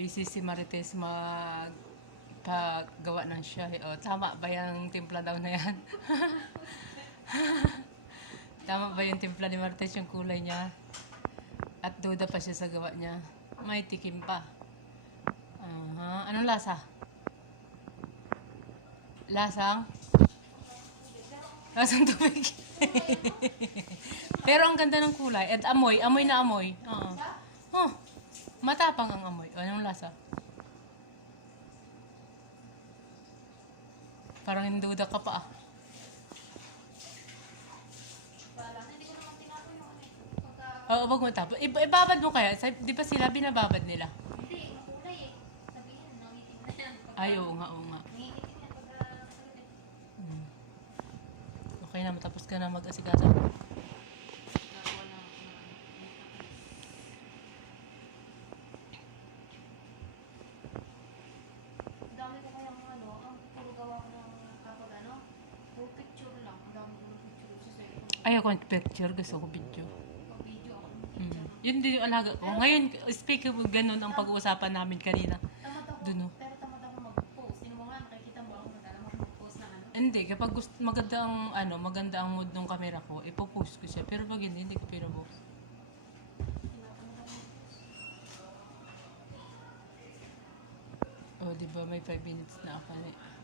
busy si Marites mag paggawa ng siya. O, tama ba yung timpla daw na yan? tama ba yung timpla ni Marites yung kulay niya? At duda pa siya sa gawa niya. May tikim pa. Aha. Anong lasa? Lasang? Lasang tubig. Pero ang ganda ng kulay. At amoy. Amoy na amoy. Oo. Oh, matapang ang amoy. Anong lasa? Parang hinduda ka pa ah. Oo, wag mo tapos. I- ibabad mo kaya? Sa- Di ba sila binababad nila? Hindi, makulay eh. Sabihin, nangitim na yan. Pagka- Ay, oo nga, oo nga. Nangitim yan pagka... Hmm. Okay na, matapos ka na mag-asikaso. Gagawa ng... Ang dami ko kayang ano, ang puro gawa ko ng kapag ano, puro picture lang. Ang dami ko ng picture sa cellphone. Ay, ako picture. Gusto ko video. Ng picture. Yun din yung alaga ko. Ngayon, speak of ganun ang pag-uusapan namin kanina. Dun, oh. pero tamad ako mag-post. Tingnan mo nga, nakikita mo ako nagkala mag-post na ano. Hindi, kapag gusto, maganda ang, ano, maganda ang mood ng camera ko, ipopost ko siya. Pero pag hindi, hindi ko pinapost. Oh, di ba may 5 minutes na ako. eh.